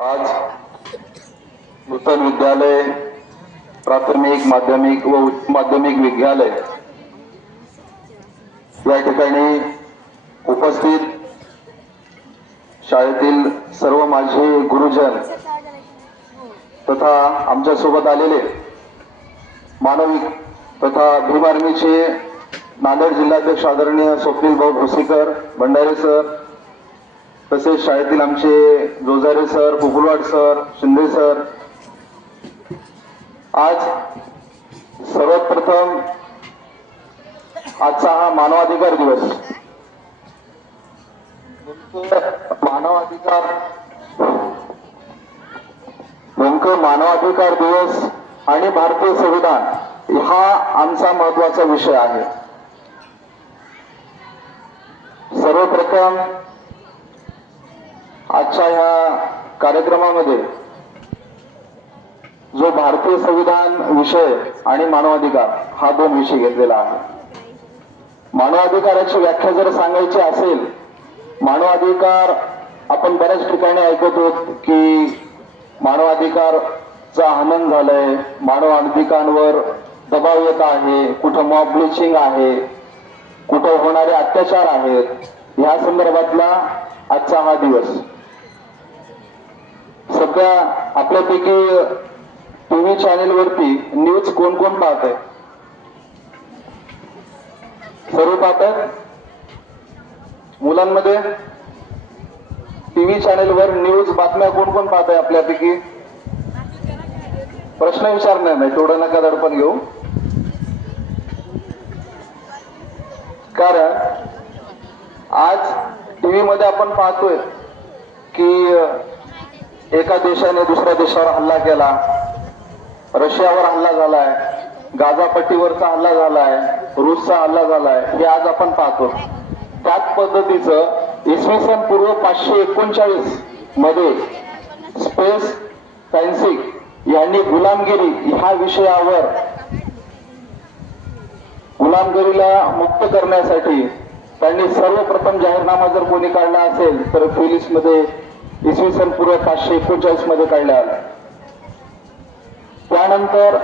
आज नूतन विद्यालय, प्राथमिक, माध्यमिक व उच्च माध्यमिक विद्यालय या ठिकाणी उपस्थित शाळेतील सर्व माझे गुरुजन तथा आमच्या सोबत आलेले मानविक तथा भीम आर्मीचे नांदेड जिल्हाध्यक्ष आदरणीय स्वप्नील भाऊ भोसीकर भंडारे सर, तसेच शाळेतील आमचे जोजारे सर, पुकुलवाड सर, शिंदे सर, आज सर्वात प्रथम आजचा हा मानवाधिकार दिवस, मानवाधिकार दिवस आणि भारतीय संविधान हा आमचा महत्वाचा विषय आहे। सर्वप्रथम आजच्या या कार्यक्रमामध्ये जो भारतीय संविधान विषय आणि मानवाधिकार हा दोन विषय घेतलेला आहे। मानवाधिकाराची व्याख्या जर सांगायची असेल, मानवाधिकार आपण बऱ्याच ठिकाणी ऐकत आहोत की मानवाधिकारचा हनन झालंय, मानवाधिकारांवर दबाव येत आहे, कुठं मॉब लिंचिंग आहे, कुठं होणारे अत्याचार आहेत, या संदर्भातला आजचा हा दिवस। सध्या आपल्यापैकी टीव्ही चॅनेल वरती न्यूज कोण कोण पाहत आहे? सर्व पाहतात? मुलांमध्ये टीव्ही चॅनेल वर न्यूज बातम्या कोण कोण पाहत आहे आपल्यापैकी? प्रश्न विचारणार नाही, थोडं नका दडपण घेऊ, कारण आज टीव्ही मध्ये आपण पाहतोय की एका देशाने दुसऱ्या देशावर हल्ला केला, रशियावर हल्ला झालाय, गाझा पट्टीवरचा हल्ला झालाय, रूसचा हल्ला झालाय, हे आज आपण पाहतो। त्याच पद्धतीचं इसवी सन पूर्व 539 मध्ये स्पेस फॅन्सिक यांनी गुलामगिरी ह्या विषयावर गुलामगिरीला मुक्त करण्यासाठी त्यांनी सर्वप्रथम जाहीरनामा जर कोणी काढला असेल तर फिलिस मध्ये इसवी सन पूर्व 539 मध्ये काढला आला। त्यानंतर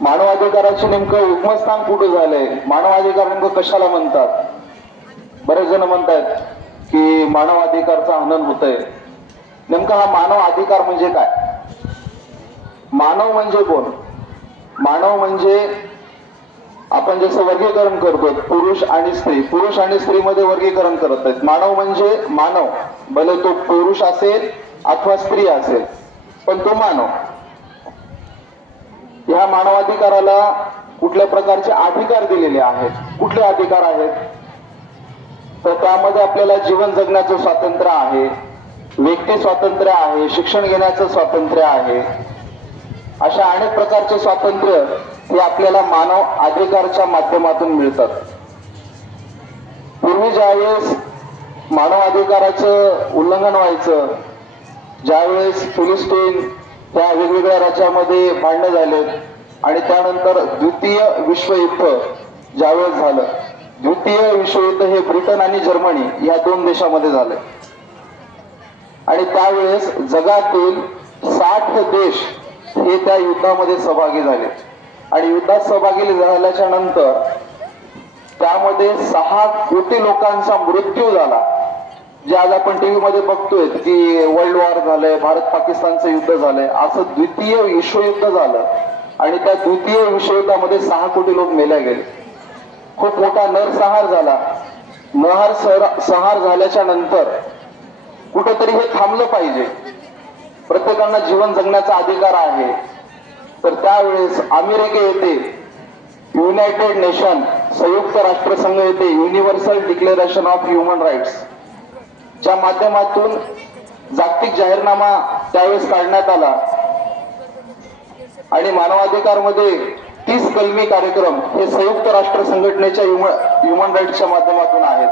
मानवाधिकाराचे नेमकं उगमस्थान कुठे झालंय, मानवाधिकार नेमकं कशाला म्हणतात? बरेच जण म्हणतात की मानवाधिकारचा हनन होतंय। नेमका हा मानव अधिकार म्हणजे काय? मानव म्हणजे कोण? मानव म्हणजे आपण जसं वर्गीकरण करतो पुरुष आणि स्त्री, पुरुष आणि स्त्री मध्ये वर्गीकरण करत आहेत। मानव म्हणजे मानव, भले तो पुरुष असेल अथवा स्त्री असेल, पण तो मानव। या मानवाधिकाराला कुठल्या प्रकारचे अधिकार दिलेले आहेत? कुठले अधिकार आहेत? तर त्यामध्ये आपल्याला जीवन जगण्याचं स्वातंत्र्य आहे, व्यक्ती स्वातंत्र्य आहे, शिक्षण घेण्याचं स्वातंत्र्य आहे, अशा अनेक प्रकारचे स्वातंत्र्य हे आपल्याला मानव अधिकारच्या माध्यमातून मिळतात। पूर्वी ज्यावेळेस मानव अधिकाराचं उल्लंघन व्हायचं, ज्यावेळेस फिलिस्तीन त्या वेगवेगळ्या राज्यामध्ये भांडणं झाले आणि त्यानंतर द्वितीय विश्वयुद्ध ज्यावेळेस झालं, द्वितीय विश्वयुद्ध हे ब्रिटन आणि जर्मनी या दोन देशामध्ये झाले आणि त्यावेळेस जगातील 60 देश हे त्या युद्धामध्ये सहभागी झाले आणि युद्धात सहभागी झाल्याच्या नंतर त्यामध्ये 6 कोटी लोकांचा मृत्यू झाला। जे आज आपण टीव्ही मध्ये बघतोय की वर्ल्ड वॉर झालंय, भारत पाकिस्तानचं युद्ध झालंय, असं द्वितीय विश्वयुद्ध झालं आणि त्या द्वितीय विश्वयुद्धामध्ये 6 कोटी लोक मेले गेले। खूप मोठा नरसंहार झाला। नरसंहार झाल्याच्या नंतर कुठेतरी हे थांबलं पाहिजे, प्रत्येकाला जीवन जगण्याचा अधिकार आहे। तर त्यावेळेस अमेरिका येथे युनायटेड नेशन, संयुक्त राष्ट्रसंघ येथे universal declaration of human rights च्या माध्यमातून जागतिक जाहीरनामा त्यावेळेस काढण्यात आला आणि मानवाधिकार मध्ये 30 कलमी कार्यक्रम हे संयुक्त राष्ट्र संघटनेच्या ह्युमन राईट्सच्या माध्यमातून आहेत।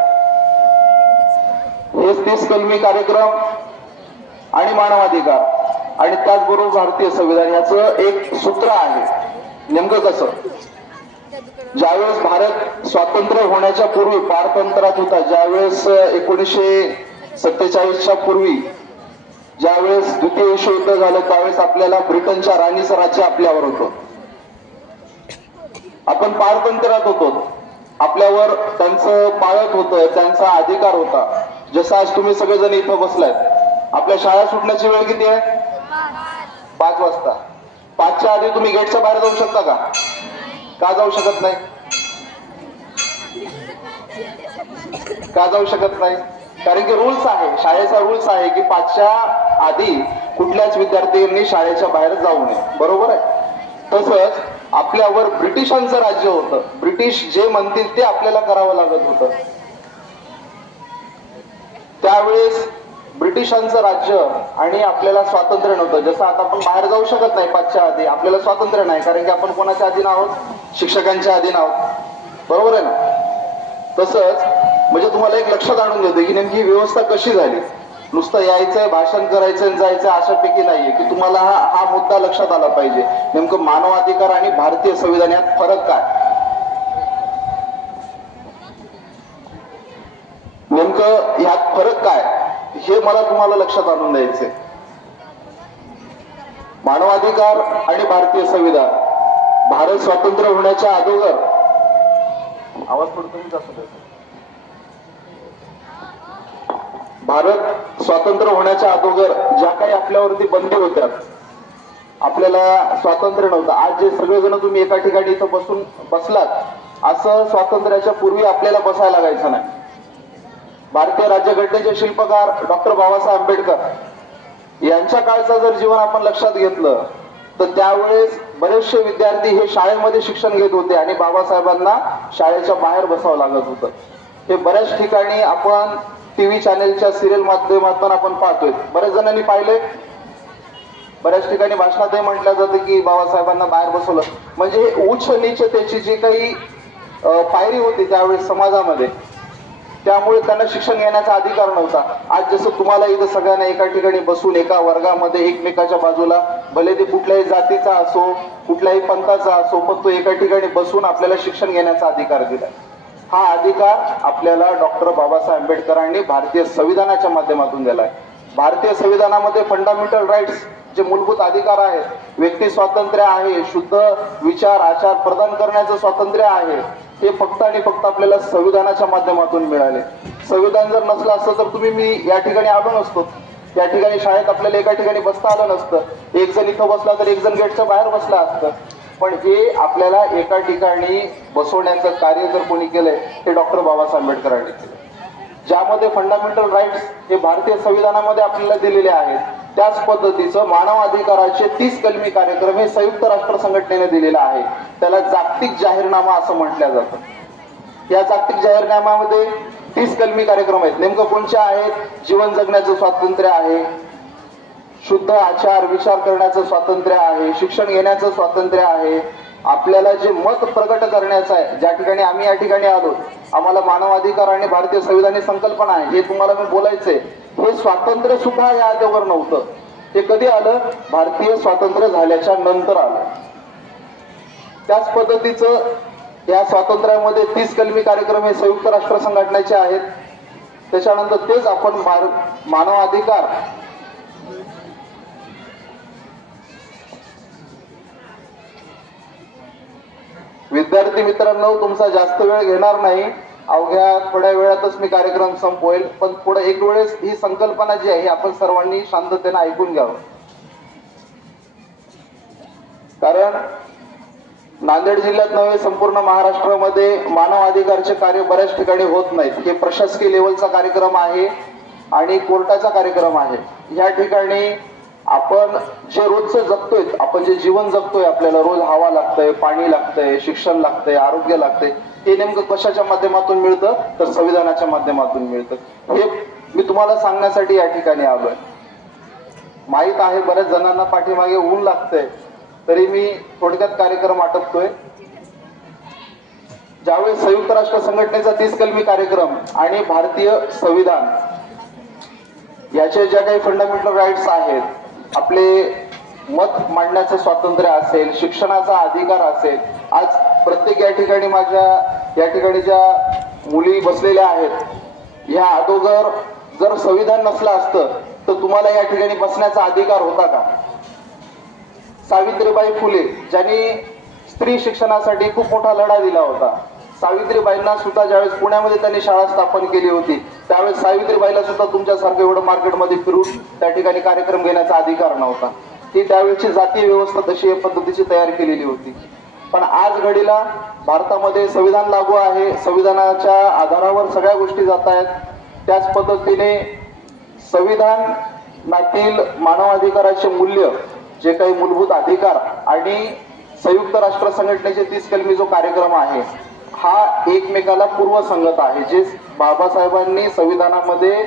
हे 30 कलमी कार्यक्रम आणि मानवाधिकार आणि त्याचबरोबर भारतीय संविधान याचं एक सूत्र आहे। नेमकं कसं? ज्यावेळेस भारत स्वातंत्र्य होण्याच्या पूर्वी पारतंत्र्यात होता, ज्यावेळेस 1947च्या पूर्वी ज्यावेळेस द्वितीय विश्वयुद्ध झालं त्यावेळेस आपल्याला ब्रिटनच्या राणीचं राज्य आपल्यावर होतं. आपण पारतंत्र्यात होतो, आपल्यावर त्यांचं पाळत होतं, त्यांचा अधिकार होता. जसं आज तुम्ही सगळेजण इथं बसलायत, आपल्या शाळा सुटण्याची वेळ किती आहे? 5 वाजता. 5च्या आधी तुम्ही गेटच्या बाहेर जाऊ शकता का? का जाऊ शकत नाही? का जाऊ शकत नाही? कारण की रूल्स आहे, शाळेचा रूल्स आहे की 5च्या आधी कुठल्याच विद्यार्थ्यांनी शाळेच्या बाहेर जाऊ नये. बरोबर आहे? तसंच आपल्यावर ब्रिटिशांचं राज्य होतं. ब्रिटिश जे म्हणतील ते आपल्याला करावं लागत होतं. त्यावेळेस ब्रिटिशांचं राज्य आणि आपल्याला स्वातंत्र्य नव्हतं. जसं आता आपण बाहेर जाऊ शकत नाही 5च्या आधी, आपल्याला स्वातंत्र्य नाही, कारण की आपण कोणाच्या अधीन आहोत? शिक्षकांच्या अधीन आहोत. बरोबर आहे ना? तसंच म्हणजे तुम्हाला एक लक्षात आणून देतो की नेमकी व्यवस्था कशी झाली. नुसतं यायचंय, भाषण करायचंय आणि जायचंय अशापैकी नाहीये, की तुम्हाला हा मुद्दा लक्षात आला पाहिजे. नेमकं मानवाधिकार आणि भारतीय संविधान यात फरक काय? नेमकं ह्यात फरक काय हे मला तुम्हाला लक्षात आणून द्यायचंय. मानवाधिकार आणि भारतीय संविधान. भारत स्वातंत्र्य होण्याच्या अगोदर, आवाज थोडं असतो, भारत स्वातंत्र्य होण्याच्या अगोदर ज्या काही आपल्यावरती बंदी होत्या, आपल्याला स्वातंत्र्य नव्हतं. आज जे सगळेजण तुम्ही एका ठिकाणी इथं बसून बसलात, असं स्वातंत्र्याच्या पूर्वी आपल्याला बसायला लागायचं नाही. भारतीय राज्यघटनेचे शिल्पकार डॉक्टर बाबासाहेब आंबेडकर यांच्या काळचं जर जीवन आपण लक्षात घेतलं तर त्यावेळेस बरेचसे विद्यार्थी हे शाळेमध्ये शिक्षण घेत होते आणि बाबासाहेबांना शाळेच्या बाहेर बसावं लागत होतं. हे बऱ्याच ठिकाणी आपण टीव्ही चॅनेलच्या सिरियल माध्यमातून आपण पाहतोय. बऱ्याच जणांनी पाहिले, बऱ्याच ठिकाणी भाषणातही म्हटलं जातं की बाबासाहेबांना बाहेर बसवलं. म्हणजे हे उच्च नीचतेची जी काही पायरी होती त्यावेळेस समाजामध्ये, त्यामुळे त्यांना शिक्षण घेण्याचा अधिकार नव्हता. आज जसं तुम्हाला इथं सगळ्यांना एका ठिकाणी बसून एका वर्गामध्ये एकमेकाच्या बाजूला, भले ते कुठल्याही जातीचा असो, कुठल्याही पंथाचा असो, पण तो एका ठिकाणी बसून आपल्याला शिक्षण घेण्याचा अधिकार दिला. हा अधिकार आपल्याला डॉक्टर बाबासाहेब आंबेडकरांनी भारतीय संविधानाच्या माध्यमातून दिलाय. भारतीय संविधानामध्ये फंडामेंटल राईट्स जे मूलभूत अधिकार आहेत, व्यक्ती स्वातंत्र्य आहे, शुद्ध विचार आचार प्रदान करण्याचं स्वातंत्र्य आहे, हे फक्त आणि फक्त आपल्याला संविधानाच्या माध्यमातून मिळाले. संविधान जर नसलं असतं तर मी या ठिकाणी आलो नसतो. या ठिकाणी शाळेत आपल्याला एका ठिकाणी बसता आलं नसतं. एक जण इथं बसला तर एक जण गेटच्या बाहेर बसला असतं. पण हे आपल्याला एका ठिकाणी बसवण्याचं कार्य जर कोणी केलंय ते डॉक्टर बाबासाहेब आंबेडकरांनी केलं. ज्यामध्ये फंडामेंटल राईट्स हे भारतीय संविधानामध्ये आपल्याला दिलेले आहेत, त्याच पद्धतीचं मानवाधिकाराचे 30 कलमी कार्यक्रम हे संयुक्त राष्ट्र संघटनेने दिलेला आहे. त्याला जागतिक जाहीरनामा असं म्हटलं जातं. या जागतिक जाहीरनाम्यामध्ये 30 कलमी कार्यक्रम आहेत. नेमकं कोणते आहेत? जीवन जगण्याचं स्वातंत्र्य आहे, शुद्ध आचार विचार करण्याचं स्वातंत्र्य आहे, शिक्षण घेण्याचं स्वातंत्र्य आहे, आपल्याला जे मत प्रगट करण्याचं आहे. ज्या ठिकाणी आम्ही या ठिकाणी आलो, आम्हाला मानवाधिकार आणि भारतीय संविधानी संकल्पना आहे, हे तुम्हाला मी बोलायचंय. हे स्वातंत्र्य सुद्धा या अगोदर नव्हतं. ते कधी आलं? भारतीय स्वातंत्र्य झाल्याच्या नंतर आलं. त्याच पद्धतीचं या स्वातंत्र्यामध्ये 30 कलमी कार्यक्रम हे संयुक्त राष्ट्र संघटनेचे आहेत. त्याच्यानंतर तेच आपण मानवाधिकार विद्यार्थी मित्रांनो, तुमचा जास्त वेळ घेणार नाही, अवघ्या थोड्या वेळातच मी कार्यक्रम संपवेल. पण थोडं एक वेळेस ही संकल्पना जी आहे आपण सर्वांनी शांततेने ऐकून घ्यावं. कारण नांदेड जिल्ह्यात नव्हे संपूर्ण महाराष्ट्रामध्ये मानवाधिकारचे कार्य बऱ्याच ठिकाणी होत नाहीत. हे प्रशासकीय लेवलचा कार्यक्रम आहे आणि कोर्टाचा कार्यक्रम आहे. या ठिकाणी आपण जे रोजचं जगतोय, आपण जे जीवन जगतोय, आपल्याला रोज हवा लागतंय, पाणी लागतंय, शिक्षण लागतंय, आरोग्य लागतंय, हे नेमकं कशाच्या माध्यमातून मिळतं? तर संविधानाच्या माध्यमातून मिळतं. हे मी तुम्हाला सांगण्यासाठी या ठिकाणी आलोय. माहित आहे बऱ्याच जणांना पाठीमागे ऊन लागतंय, तरी मी थोडक्यात कार्यक्रम आटपतोय. ज्यावेळेस संयुक्त राष्ट्र संघटनेचा 30 कलमी कार्यक्रम आणि भारतीय संविधान याचे ज्या काही फंडामेंटल राईट्स आहेत, आपले मत मांडण्याचं स्वातंत्र्य असेल, शिक्षणाचा अधिकार असेल, आज प्रत्येक या ठिकाणी माझ्या या ठिकाणी ज्या मुली बसलेल्या आहेत, या अगोदर जर संविधान नसलं असतं तर तर तुम्हाला या ठिकाणी बसण्याचा अधिकार होता का? सावित्रीबाई फुले ज्यांनी स्त्री शिक्षणासाठी खूप मोठा लढा दिला होता, सावित्रीबाईंना सुद्धा ज्यावेळेस पुण्यामध्ये त्यांनी शाळा स्थापन केली होती त्यावेळेस सावित्रीबाईला सुद्धा तुमच्यासारखं एवढं मार्केटमध्ये फिरून त्या ठिकाणी कार्यक्रम घेण्याचा अधिकार नव्हता. ती त्यावेळेची जातीय व्यवस्था तशी या पद्धतीची तयार केलेली होती. पण आज घडीला भारतामध्ये संविधान लागू आहे, संविधानाच्या आधारावर सगळ्या गोष्टी जात आहेत. त्याच पद्धतीने संविधानातील मानवाधिकाराचे मूल्य, जे काही मूलभूत अधिकार आणि संयुक्त राष्ट्र संघटनेचे 30 कलमी जो कार्यक्रम आहे हा एकमेकाला पूर्वसंगत आहे. जे बाबासाहेबांनी संविधानामध्ये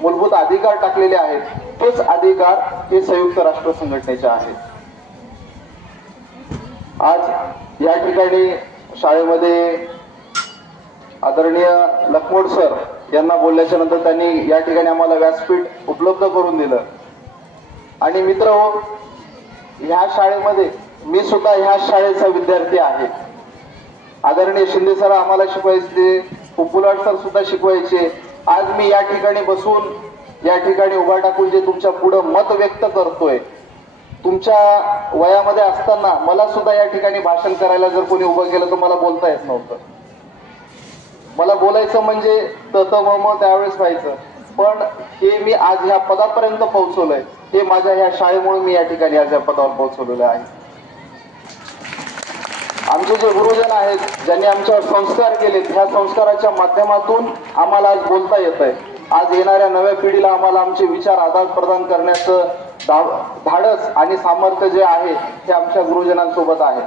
मूलभूत अधिकार टाकलेले आहेत तेच अधिकार हे संयुक्त राष्ट्र संघटनेचे आहेत. आज या ठिकाणी शाळेमध्ये आदरणीय लखमोड सर यांना बोलल्याच्या नंतर त्यांनी या ठिकाणी आम्हाला व्यासपीठ उपलब्ध करून दिलं. आणि मित्र हो, ह्या शाळेमध्ये मी सुद्धा ह्या शाळेचा विद्यार्थी आहे. आदरणीय शिंदे सर आम्हाला शिकवायचे, पुलाट सर सुद्धा शिकवायचे. आज मी या ठिकाणी बसून या ठिकाणी उभा टाकून जे तुमच्या पुढे मत व्यक्त करतोय, तुमच्या वयामध्ये असताना मला सुद्धा या ठिकाणी भाषण करायला जर कोणी उभं केलं तर मला बोलता येत नव्हतं. मला बोलायचं म्हणजे ततमम त्यावेळेस व्हायचं. पण हे मी आज ह्या पदापर्यंत पोहोचवलंय हे माझ्या ह्या शाळेमुळे मी या ठिकाणी आज या पदावर पोहोचवलेलं आहे. आमचे जे गुरुजन आहेत ज्यांनी आमच्यावर संस्कार केलेत, ह्या संस्काराच्या माध्यमातून आम्हाला आज बोलता येत आहे. आज येणाऱ्या नव्या पिढीला आम्हाला आमचे विचार आदान प्रदान करण्याचं धाडस आणि सामर्थ्य जे आहे हे आमच्या गुरुजनांसोबत आहे.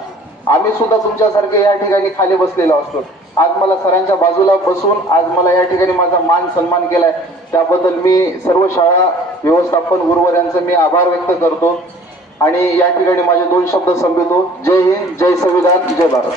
आम्ही सुद्धा तुमच्यासारखे या ठिकाणी खाली बसलेलो असतो. आज मला सरांच्या बाजूला बसून आज मला या ठिकाणी माझा मान सन्मान केलाय, त्याबद्दल मी सर्व शाळा व्यवस्थापन गुरुवर यांचं मी आभार व्यक्त करतो. आणि या ठिकाणी माझे 2 शब्द संपवितो. जय हिंद, जय संविधान, जय भारत.